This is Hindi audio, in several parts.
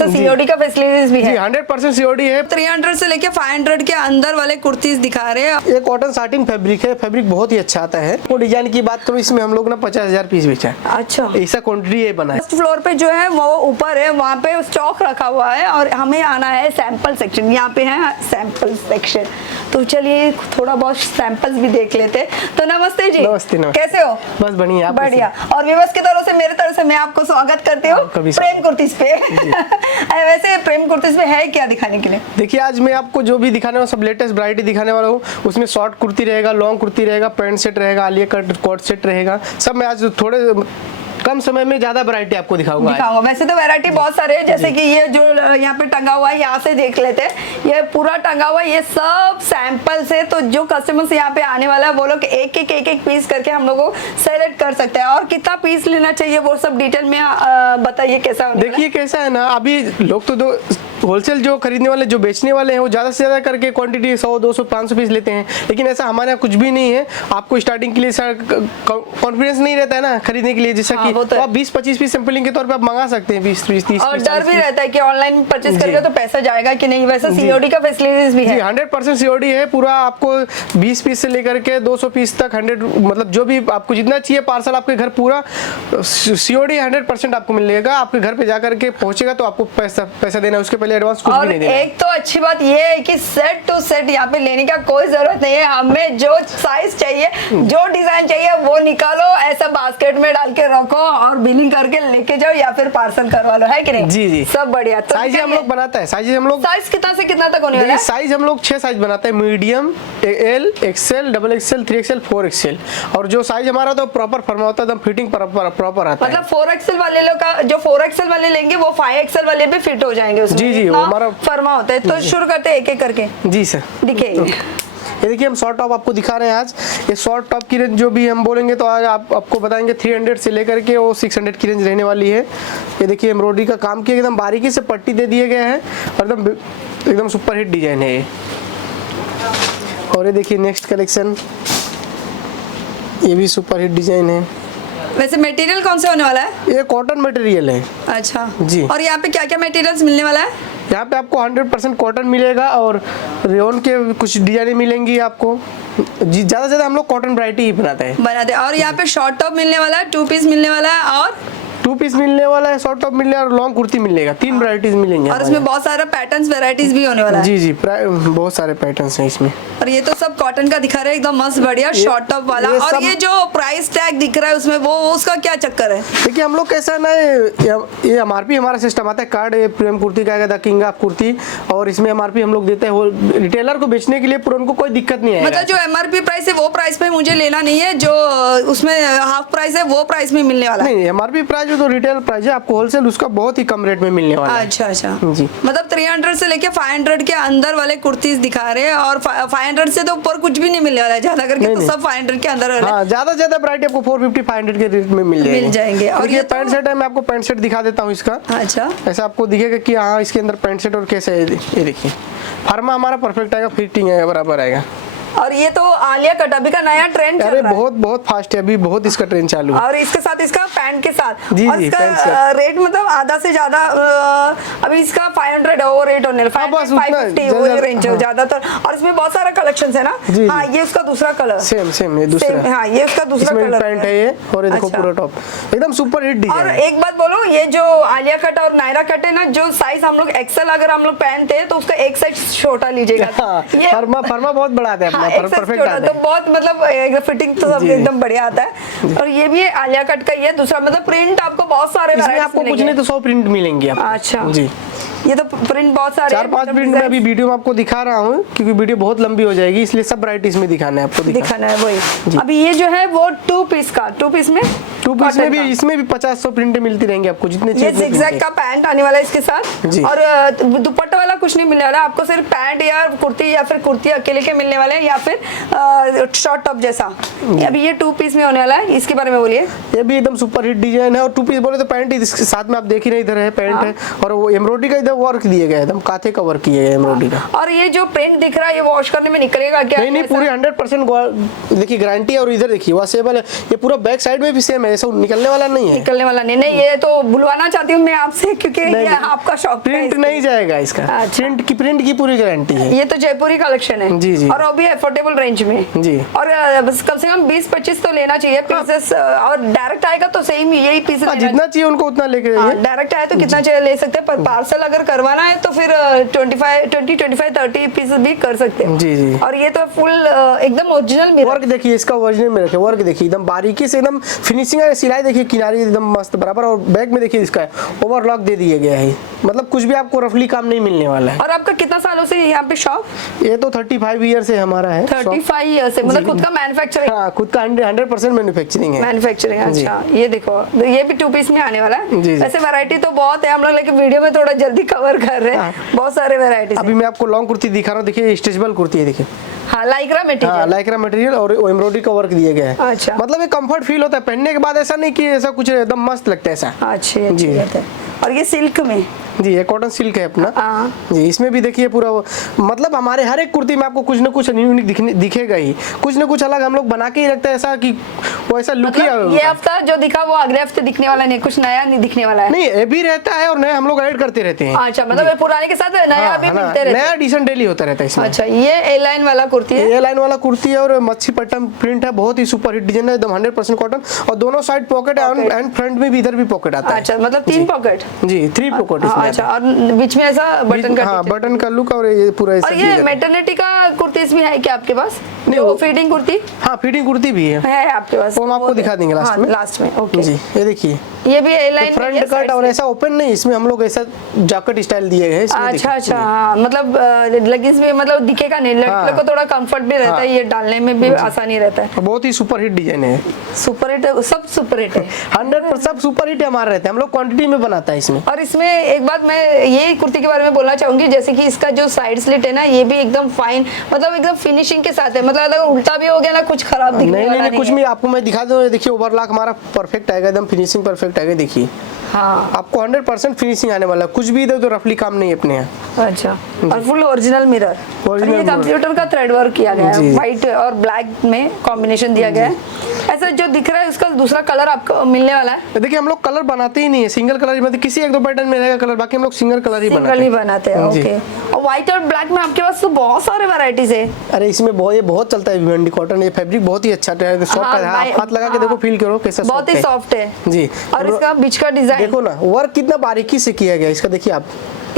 तो सीओडी का फैसिलिटीज भी है? जी 100% सीओडी है। 300 से लेके 500 के अंदर वाले कुर्तीज दिखा रहे हैं। ये कॉटन साटिन फैब्रिक है, फैब्रिक बहुत ही अच्छा आता है। वो डिजाइन की बात करूँ इसमें हम लोग ना 50,000 पीस बेचा है। अच्छा, ऐसा क्वांटिटी ये बना है। फर्स्ट फ्लोर पे जो है वो ऊपर है, वहाँ पे स्टॉक रखा हुआ है और हमें आना है सैंपल सेक्शन। यहाँ पे है सैंपल सेक्शन, तो चलिए थोड़ा बहुत सैंपल्स भी देख लेते। तो नमस्ते जी। नमस्ते, नमस्ते। कैसे हो? बस बढ़िया, आप बढ़िया। और व्यूअर्स की तरफ से मेरे तरफ से मैं आपको स्वागत करती हूँ प्रेम कुर्तीज पे। वैसे प्रेम कुर्तीज पे है क्या दिखाने के लिए? देखिए आज मैं आपको जो भी दिखाने वाला सब लेटेस्ट वैरायटी दिखाने वाला हूँ। उसमें शॉर्ट कुर्ती रहेगा, लॉन्ग कुर्ती रहेगा, पैंट सेट रहेगा, आलिया कट कोट सेट रहेगा। सब मैं आज थोड़े कम समय में ज्यादा वैरायटी आपको दिखाऊंगा। वैसे तो वैरायटी बहुत सारे हैं, जैसे कि ये जो यहाँ पे टंगा हुआ है, यहाँ से देख लेते हैं। ये पूरा टंगा हुआ है, ये सब सैंपल्स है। तो जो कस्टमर्स यहाँ पे आने वाला है वो लोग एक एक पीस करके हम लोग को सेलेक्ट कर सकते हैं। और कितना पीस लेना चाहिए वो सब डिटेल में बताइए कैसा होने वाला है? देखिए कैसा है ना, अभी लोग तो होलसेल जो खरीदने वाले जो बेचने वाले हैं वो ज़्यादा से ज़्यादा करके क्वांटिटी 100 200 500 पीस लेते हैं, लेकिन ऐसा हमारे यहाँ कुछ भी नहीं है। आपको स्टार्टिंग के लिए कॉन्फिडेंस नहीं रहता है ना खरीदने के लिए, जैसा कि तो आप 20-25 पीस सैंपलिंग के तौर पे आप मंगा सकते हैं, 20-30 और डर भी रहता है कि ऑनलाइन परचेज करेंगे तो पैसा जाएगा कि नहीं। वैसे सीओडी का फैसिलिटीज भी है? 100% सीओडी है। पूरा आपको 20 पीस से लेकर के 200 पीस तक 100 मतलब जो भी आपको जितना चाहिए पार्सल आपके घर पूरा सीओडी 100% आपको मिलेगा। आपके घर पे जाकर के पहुंचेगा तो आपको पैसा देना, उसके पहले एडवांस कुछ भी नहीं देना। एक तो अच्छी बात ये है कि सेट टू सेट यहाँ पे लेने का कोई जरूरत नहीं है। हमें जो साइज चाहिए, जो डिजाइन चाहिए वो निकालो, ऐसा बास्केट में डाल के रखो और बिलिंग करके लेके जाओ या फिर पार्सल करवा लो, है कि नहीं? जी जी, सब बढ़िया। तो साइज हम लोग बनाता है, साइज हम लोग साइज कितना से कितना तक होने वाला है? साइज हम लोग 6 साइज बनाते हैं, medium, L, XL, double XL, 3XL, 4XL। और जो साइज हमारा तो प्रॉपर फर्मा होता है, एकदम फिटिंग प्रॉपर आता है। मतलब 4XL वाले लोग का जो 4XL वाले लेंगे वो 5XL वाले भी फिट हो जाएंगे उसमें। जी जी, वो हमारा फर्मा होता है। तो शुरू करते हैं एक एक करके। जी सर, दिखे ये देखिए हम शॉर्ट टॉप आपको दिखा रहे हैं आज। ये शॉर्ट टॉप की रेंज जो भी हम बोलेंगे तो आज आपको बताएंगे 300 से लेकर के वो 600 की रेंज रहने वाली है। ये देखिए एम्ब्रॉयडरी का काम किया, एकदम बारीकी से पट्टी दे दिए गए हैं और एकदम सुपर हिट डिजाइन है ये। और ये देखिए नेक्स्ट कलेक्शन, ये भी सुपर हिट डिजाइन है। वैसे मटेरियल कौन सा होने वाला है? ये कॉटन मटेरियल है। अच्छा जी। और यहाँ पे क्या क्या मटेरियल्स मिलने वाला है? यहाँ पे आपको 100% कॉटन मिलेगा और रेयन के कुछ डिजाइने मिलेंगी आपको। जी ज़्यादा से ज़्यादा हम लोग कॉटन वैरायटी ही बनाते हैं। और यहाँ पे शॉर्ट टॉप मिलने वाला है, 2 पीस मिलने वाला है और 2 पीस मिलने वाला है, शॉर्ट टॉप मिलने और लॉन्ग कुर्ती मिलेगा। 3 वैरायटीज मिलेंगे और इसमें बहुत सारा पैटर्न्स वैरायटीज भी होने वाला है। जी जी, बहुत सारे पैटर्न्स हैं इसमें। और ये तो सब कॉटन का दिखा रहे हैं, एकदम मस्त बढ़िया शॉर्ट टॉप वाला। और ये जो प्राइस टैग दिख रहा है उसमें वो उसका क्या चक्कर है? देखिए हम लोग कैसा ना, ये एमआरपी हमारा सिस्टम आता है, कार्ड प्रेम कुर्ती का आएगा, किंग ऑफ कुर्ती, और इसमें एमआरपी हम लोग देते हैं रिटेलर को बेचने के लिए, पूरा उनको कोई दिक्कत नहीं है। मतलब जो एमआरपी प्राइस है वो प्राइस पे मुझे लेना नहीं है, जो उसमें हाफ प्राइस है वो प्राइस में मिलने वाला है? नहीं, एमआरपी प्राइस जो रिटेल प्राइस है आपको होलसेल उसका बहुत ही कम रेट में मिलने वाला है। अच्छा जी, मतलब 300 से लेके 500 के अंदर वाले कुर्तीज दिखा रहे हैं और 500 से तो ऊपर कुछ भी नहीं मिलने वाला है ज्यादा करके। तो सब 500 के अंदर वाले। हाँ, ज्यादा वैरायटी आपको 450-500 के रेट में मिल जाएंगे। और ये पैंट सेट है, मैं आपको पैंट सेट दिखा देता हूँ इसका। अच्छा, ऐसा आपको दिखेगा कि हाँ इसके अंदर पैंट सेट और कैसे है। ये देखिए फर्मा हमारा परफेक्ट आएगा, फिटिंग आएगा, बराबर आएगा। और ये तो आलिया कट अभी का नया ट्रेंड चल रहा है। बहुत फास्ट है, अभी बहुत इसका ट्रेंड चालू है। और इसके साथ इसका पैंट के साथ जी, और जी, इसका रेट मतलब आधा से ज्यादा अभी इसका 500 वो रेट होने लगा, 550 वो रेंज है ज्यादातर। और इसमें बहुत सारा कलेक्शंस है ना। हाँ, ये उसका दूसरा कलर सेम ये दूसरा। हाँ, ये उसका दूसरा कलर पैंट है ये। और ये देखो पूरा टॉप एकदम सुपर हिट डिजाइन। और एक बात बोलो, ये जो आलिया कट और नायरा कट है ना, जो साइज हम लोग एक्सेल अगर हम लोग पहनते हैं तो उसका एक साइज छोटा लीजिएगा। ये फर्मा बहुत बड़ा आता है अपना, परफेक्ट आता है। तो बहुत मतलब फिटिंग तो सब एकदम बढ़िया आता है। और ये भी आलिया कट का ये दूसरा, मतलब प्रिंट आपको बहुत सारे इसमें आपको कुछ नहीं तो 100 प्रिंट मिलेंगे आपको। अच्छा जी, ये तो प्रिंट बहुत सारे 4-5 प्रिंट में अभी वीडियो में आपको दिखा रहा हूँ, क्योंकि वीडियो बहुत लंबी हो जाएगी, इसलिए सब वैरायटीज में दिखाना है आपको। दिखाना है वही। अभी ये जो है वो 2 पीस का, 2 पीस में भी इसमें भी 50-100 प्रिंटें मिलती रहेंगी आपको जितने चाहिए। ये जिगजैग का पैंट आने वाला है इसके साथ। और दुपट्टा वाला कुछ नहीं मिलने वाला आपको, सिर्फ पैंट या कुर्ती या फिर कुर्ती अकेले के मिलने वाले हैं, या फिर शॉर्ट टॉप जैसा। अभी ये 2 पीस में होने वाला है, इसके बारे में बोलिए। ये भी एकदम सुपर हिट डिजाइन है, और 2 पीस बोले तो पैंट इसके साथ में आप देख ही नहीं, इधर है पैंट है, और वो एम्ब्रॉयडरी का इधर वर्क दिए गए, एकदम काथे का वर्क किया गया एम्ब्रॉयडरी का। और ये जो प्रिंट दिख रहा है ये वॉश करने में निकलेगा क्या? नहीं पूरी 100% देखिए गारंटी है। और इधर देखिए वॉशेबल है, ये पूरा बैक साइड में भी सेम है, ऐसा निकलने वाला नहीं है। निकलने वाला नहीं, ये तो बुलवाना चाहती हूँ मैं आपसे, क्योंकि ये आपका शॉप प्रिंट नहीं जाएगा इसका। अच्छा। प्रिंट की पूरी गारंटी है। ये तो जयपुरी कलेक्शन है जी। और वो भी अफोर्डेबल रेंज में जी। और बस कम से कम 20-25 तो लेना चाहिए पीसेस, और डायरेक्ट आएगा तो सेम यही पीस जितना चाहिए उनको उतना लेके जाइए। डायरेक्ट आए तो कितना चाहिए ले सकते हैं, पर पार्सल अगर करवाना है तो फिर 25-30 पीस भी कर सकते हैं। जी। और ये तो फुल एकदम ओरिजिनल मिरर। वर्क देखिए इसका, ओरिजिनल में रखे वर्क देखिए, एकदम बारीकी से एकदम फिनिशिंग है, सिलाई देखिए किनारे एकदम मस्त बराबर। और बैक में देखिए इसका ओवरलॉक दे दिया गया है, मतलब कुछ भी आपको रफली काम नहीं मिलने वाला है। और आपका कितना सालों से यहाँ पे शॉप? ये तो 35 ईयर से हमारा है। 35 ईयर से, मतलब खुद का मैन्युफैक्चरिंग? हाँ, खुद का 100% मैन्युफैक्चरिंग है। मैन्युफैक्चरिंग, अच्छा। ये देखो, ये भी 2 पीस में आने वाला है। जी। वैसे वैरायटी तो बहुत है हम लोग, लेकिन वीडियो में थोड़ा जल्दी कवर कर रहे हैं, बहुत सारे वैरायटी। अभी मैं आपको लॉन्ग कुर्ती दिखा रहा हूँ, देखिए स्ट्रेचेबल कुर्ती है, देखिए। हाँ, लाइक्रा मटेरियल। हाँ, लाइक्रा मटेरियल और एम्ब्रॉयडरी का वर्क दिया गया है। अच्छा। मतलब ये कंफर्ट फील होता है पहनने के बाद, ऐसा नहीं कि ऐसा कुछ एकदम मस्त लगता है ऐसा। अच्छी बात है। और ये सिल्क में? जी, ये कॉटन सिल्क है अपना। हाँ। जी, इसमें भी देखिए पूरा मतलब हमारे हर एक कुर्ती में आपको कुछ ना कुछ यूनिक दिखेगा ही, कुछ ना कुछ अलग हम लोग बना के ही रखते हैं, ऐसा कि वो ऐसा लुक ही मतलब ये हफ्ता जो दिखा वो अगले हफ्ते दिखने वाला नहीं, कुछ नया नहीं दिखने वाला है। नहीं, ये भी रहता है और नया हम लोग ऐड करते रहते हैं। अच्छा, मतलब ये पुराने के साथ नया भी मिलते रहते हैं। नया एडिशन डेली होता रहता है इसमें। अच्छा, ये ए लाइन वाला कुर्ती है? ए लाइन वाला कुर्ती है और मच्छी पट्टन प्रिंट है, बहुत ही सुपर हिट डिजाइन है, एकदम 100% कॉटन, और दोनों साइड पॉकेट एंड फ्रंट में भी इधर भी पॉकेट आता है। अच्छा, मतलब 3 पॉकेट? जी, 3 पॉकेट इसमें। अच्छा, और बीच में ऐसा बटन का? हाँ, बटन का लुक, और ये पूरा ऐसा। और ये मैटरनिटी का कुर्तीज भी है क्या आपके पास? नहीं, वो फीडिंग कुर्ती? हाँ, फीडिंग कुर्ती भी है आपके पास, वो हम आपको दिखा देंगे लास्ट में। ओके जी, ये देखिए, ये भी ए लाइन फ्रंट कट और ऐसा ओपन नहीं, इसमें हम लोग ऐसा जैकेट स्टाइल दिए हैं इसमें। अच्छा, हाँ, मतलब लेगिंग्स में मतलब दिखेगा नहीं, लड़के को थोड़ा कंफर्ट भी रहता है, ये डालने में भी आसानी रहता है। बहुत ही सुपर हिट डिजाइन है। सुपर हिट, सब सुपर हिट है। 100% सब सुपर हिट हमारे रहते हैं, हम लोग क्वांटिटी में बनाता है इसमें। और इसमें एक बात मैं ये कुर्ती के बारे में बोलना चाहूंगी, जैसे कि इसका जो साइड स्लिट है ना, ये भी एकदम फाइन, मतलब एकदम फिनिशिंग के साथ है, मतलब अगर उल्टा भी हो गया ना कुछ खराब दिखने वाला नहीं, कुछ भी आपको मैं दिखा दूं, देखिए ओवरलॉक हमारा परफेक्ट आएगा, एकदम फिनिशिंग परफेक्ट आएगा, देखिए। हाँ, आपको 100% फिनिशिंग आने वाला है, कुछ भी इधर तो रफली काम नहीं है अपने यहाँ। अच्छा, और फुल ओरिजिनल मिरर, और ये कंप्यूटर का थ्रेड वर्क किया गया है, व्हाइट और ब्लैक में कॉम्बिनेशन दिया गया है। ऐसा जो दिख रहा है उसका दूसरा कलर आपको मिलने वाला है? देखिए, हम लोग कलर बनाते ही नहीं है, सिंगल कलर, मतलब किसी 1-2 पैटर्न में रहेगा कलर, बाकी हम लोग सिंगल कलर ही बनाते हैं। ओके। और व्हाइट और ब्लैक में आपके पास तो बहुत सारे वैरायटीज है। अरे इसमें ये बहुत चलता है भिवंडी कॉटन, ये फैब्रिक बहुत ही अच्छा है, सॉफ्ट है, हाथ लगा के देखो, फील करो कैसा बहुत ही सॉफ्ट है जी। और इसका बीच का डिजाइन देखो ना, वर्क कितना बारीकी से किया गया इसका, देखिए आप,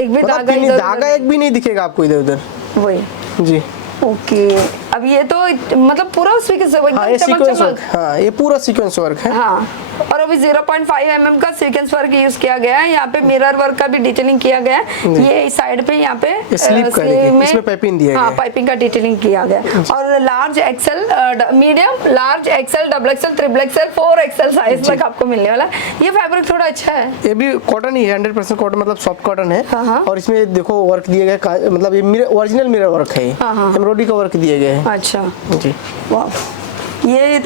एक भी धागा एक भी नहीं दिखेगा आपको इधर उधर। वही जी, ओके। अब ये तो मतलब पूरा सीक्वेंस वर्क, हाँ, ये सीक्वेंस वर्क, हाँ, ये पूरा सीक्वेंस वर्क है। हाँ, और अभी 0.5 mm का सीक्वेंस वर्क यूज किया गया है, यहाँ पे मिरर वर्क का भी डिटेलिंग किया गया है, ये इस साइड पे यहाँ पे स्लीव का देखिए, इसमें पाइपिंग दिया गया है। पाइपिंग का डिटेलिंग किया गया है। और large XL, medium, large XL, double XL, triple XL, 4XL size तक आपको मिलने वाला है। ये फैब्रिक थोड़ा अच्छा है, ये भी कॉटन ही है, 100% कॉटन, मतलब सॉफ्ट कॉटन है। हाँ। और इसमें देखो वर्क दिया गया, मतलब ये ओरिजिनल मिरर वर्क है, एम्ब्रॉयडरी का वर्क दिया गया है। अच्छा जी, वाह, ये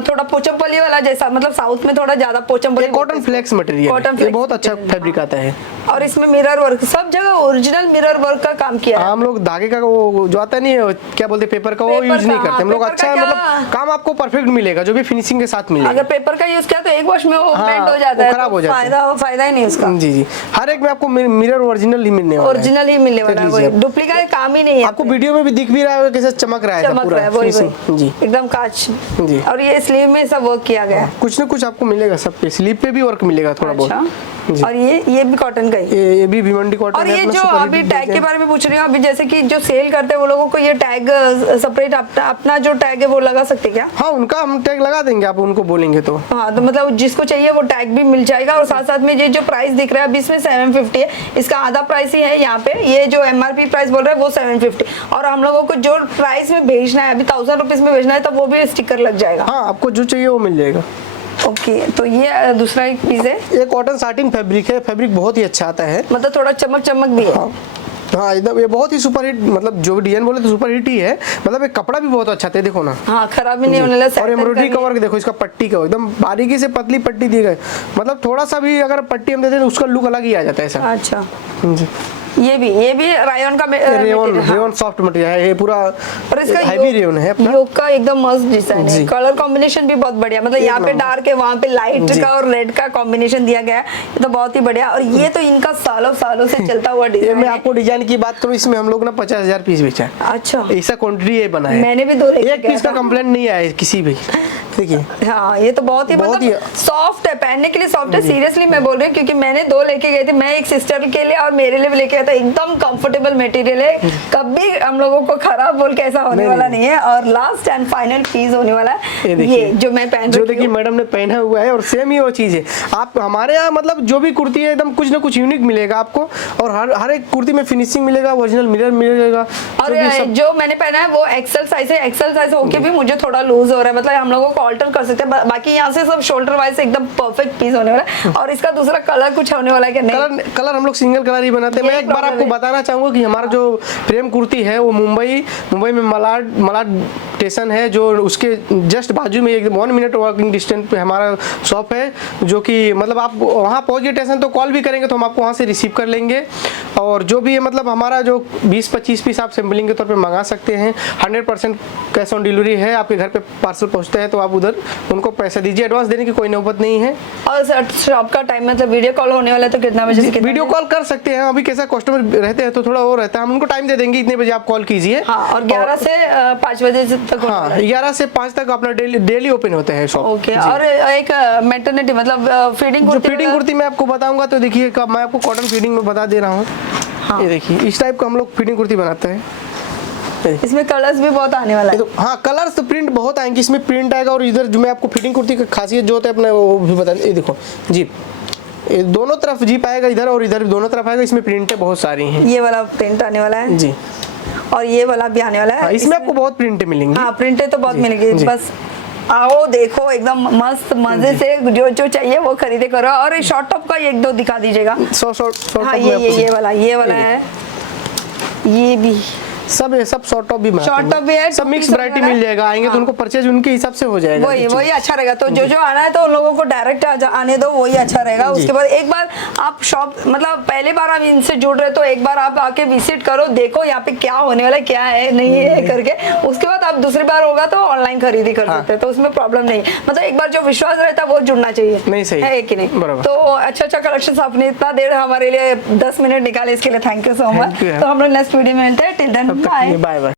थोड़ा पोचमपल्ली वाला जैसा, मतलब साउथ में थोड़ा ज्यादा पोचमपल्ली, कॉटन फ्लेक्स मटेरियल, ये बहुत अच्छा फैब्रिक आता है। और इसमें मिरर वर्क, सब जगह ओरिजिनल मिरर वर्क का काम किया है। हम लोग धागे का वो जो आता नहीं है, क्या बोलते हैं, पेपर का, वो यूज नहीं करते हम लोग। अच्छा है, मतलब काम आपको परफेक्ट मिलेगा, जो भी फिनिशिंग के साथ मिलेगा। अगर पेपर का यूज किया तो एक वॉश में वो बेंड हो जाता है, खराब हो जाता है, फायदा ही नहीं उसका। जी, हर एक में आपको मिरर ओरिजिनल ही मिलने वाला है, ओरिजिनल ही मिलने वाला है, डुप्लीकेट काम ही नहीं है। आपको वीडियो में भी दिख भी रहा है कैसे चमक रहा है पूरा, जी, एकदम कांच जी। और ये स्लीव में सब वर्क किया गया है, कुछ ना कुछ आपको मिलेगा, सब पे स्लीव पे भी वर्क मिलेगा थोड़ा बहुत। और ये भी कॉटन का ही, ये भी भिवंडी कॉटन और है। ये जो अभी टैग के बारे में पूछ रही हूँ, अभी जैसे कि जो सेल करते हैं वो लोगों को ये टैग सेपरेट अपना जो टैग है वो लगा सकते क्या? हाँ, उनका हम टैग लगा देंगे, आप उनको बोलेंगे तो। हाँ, तो मतलब जिसको चाहिए वो टैग भी मिल जाएगा। और साथ साथ में ये जो प्राइस दिख रहा है अभी इसमें 750 है, इसका आधा प्राइस ही है यहाँ पे, ये जो MRP प्राइस बोल रहे हैं वो 750, और हम लोगों को जो प्राइस में भेजना है अभी 1000 रुपीज में भेजना है तो वो भी स्टिकर लग जाएगा। हाँ, आपको जो चाहिए वो मिल जाएगा। ओके, तो ये दूसरा एक पीस है, ये कॉटन साटिन फैब्रिक है, फैब्रिक बहुत ही अच्छा आता है, मतलब थोड़ा चमक भी है। हाँ एकदम ये बहुत ही सुपर हिट, मतलब जो डिजाइन बोले तो सुपर हिट ही है, मतलब ये कपड़ा भी बहुत अच्छा था, देखो ना। हाँ खराब भी नहीं होने लगा। और एम्ब्रॉयडरी का वर्क देखो, इसका पट्टी का एकदम बारीकी से पतली पट्टी दी गई, मतलब थोड़ा सा भी अगर पट्टी हम देते हैं तो उसका लुक अलग ही आ जाता है ऐसा। अच्छा जी। ये भी रायन का रेयन सॉफ्ट मटेरियल है ये पूरा, और इसका हैवी रेयन है अपना। योग का एकदम मस्त डिजाइन है, जी। कलर कॉम्बिनेशन भी बहुत बढ़िया, मतलब यहाँ पे डार्क है, वहाँ पे लाइट का और रेड का कॉम्बिनेशन दिया गया है, ये तो बहुत ही बढ़िया। और ये तो इनका सालों सालों से चलता हुआ ये डिजाइन मैं है। आपको डिजाइन की बात करूँ, इसमें हम लोग ना 50,000 पीस बेचा है। अच्छा ऐसा क्वांटिटी ये बना है, मैंने भी 2 लेके एक पीस का कंप्लेंट नहीं आया है किसी भी, देखिए। हाँ ये तो बहुत ही मतलब सॉफ्ट है, पहनने के लिए सॉफ्ट है, सीरियसली मैं बोल रही हूँ, क्योंकि मैंने 2 लेके गए थे, मैं एक सिस्टर के लिए और मेरे लिए भी लेके गया था, एकदम कंफर्टेबल मटेरियल है, कभी हम लोगों को खराब बोल के ऐसा होने वाला नहीं है। और लास्ट एंड फाइनल पीस होने वाला है ये जो मैं पहन रही हूँ, देखिए मैडम ने पहना हुआ है, और सेम ही वो चीज है। आप हमारे यहाँ मतलब जो भी कुर्ती है एकदम कुछ ना कुछ यूनिक मिलेगा आपको, और हर एक कुर्ती में फिनिशिंग मिलेगा, ओरिजिनल मिरर मिलेगा। और जो मैंने पहना है वो एक्सेल साइज है, एक्सेल साइज होके भी मुझे थोड़ा लूज हो रहा है, मतलब हम लोगों को ऑल्टर कर सकते हैं, बाकी यहाँ से सब शोल्डर वाइज एकदम परफेक्ट पीस होने वाला है। और इसका दूसरा कलर कुछ होने वाला है कि नहीं? कलर हम लोग सिंगल कलर ही बनाते हैं। मैं एक बार आपको बताना चाहूंगा कि हमारा जो प्रेम कुर्ती है वो मुंबई में मलाड स्टेशन है, जो उसके जस्ट बाजू में 1 मिनट वॉकिंग डिस्टेंस पे हमारा शॉप है, जो कि मतलब आप वहाँ पहुँच गए स्टेशन तो कॉल भी करेंगे तो हम आपको वहाँ से रिसीव कर लेंगे। और जो भी है मतलब हमारा जो 20-25 पीस आप सैम्पलिंग के तौर पे मंगा सकते हैं, 100% कैश ऑन डिलीवरी है, आपके घर पे पार्सल पहुँचता है तो आप उधर उनको पैसा दीजिए, एडवांस देने की कोई नौबत नहीं है। और शॉप का टाइम मतलब वीडियो कॉल होने वाला है तो कितना बजे से कितना? वीडियो कॉल कर सकते हैं, अभी कैसा कस्टमर रहते हैं तो थोड़ा वो रहता है, हम उनको टाइम दे देंगे इतने बजे आप कॉल कीजिए। हाँ, और 11 से 5 बजे तक। हाँ 11 से 5 तक अपना डेली ओपन होते हैं शॉप। ओके। और एक मैटरनिटी मतलब फीडिंग कुर्ती मैं आपको बताऊंगा तो देखिए, मैं आपको कॉटन फीडिंग में बता दे रहा हूँ। हाँ। ये देखिए इस टाइप का हम लोग फीडिंग कुर्ती बनाते हैं, इसमें कलर्स भी बहुत आने वाला है। तो हाँ कलर्स तो प्रिंट बहुत आएंगे, इसमें प्रिंट आएगा। और इधर जो मैं आपको फिटिंग कुर्ती का खासियत जो होता है अपने वो भी बता, ये देखो जीप, ये दोनों तरफ जीप आएगा, इधर और इधर दोनों तरफ आएगा, इसमें प्रिंटें बहुत सारी हैं। ये वाला प्रिंट आने वाला है जी, और ये वाला भी आने वाला है। हाँ, इसमें आपको बहुत प्रिंटें मिलेंगी। हाँ प्रिंटें तो बहुत मिलेंगी, बस आओ देखो एकदम मस्त मजे से जो चाहिए वो खरीदे करो। और शॉर्ट टॉप का 1-2 दिखा दीजिएगा। हाँ ये वाला है, ये भी सब शॉर्ट टॉप भी है, सब मिक्स वैरायटी मिल जाएगा। आएंगे तो उनको परचेज उनके हिसाब से हो जाएगा। वही अच्छा रहेगा। तो जो आना है तो उन लोगों को डायरेक्ट आने दो, वही अच्छा रहेगा। उसके बाद एक बार आप शॉप मतलब पहली बार आप इनसे जुड़ रहे तो एक बार आप आके विजिट करो, देखो यहाँ पे क्या होने वाला है, क्या है नहीं है करके। उसके बाद आप दूसरी बार होगा तो ऑनलाइन खरीदी कर सकते हैं, तो उसमें प्रॉब्लम नहीं। मतलब एक बार जो विश्वास रहता है वो जुड़ना चाहिए, नहीं सही है कि नहीं? तो अच्छा कलेक्शन आपने इतना देर हमारे लिए 10 मिनट निकाले, इसके लिए थैंक यू सो मच। तो हम लोग नेक्स्ट वीडियो में मिलते हैं। Till then bye bye.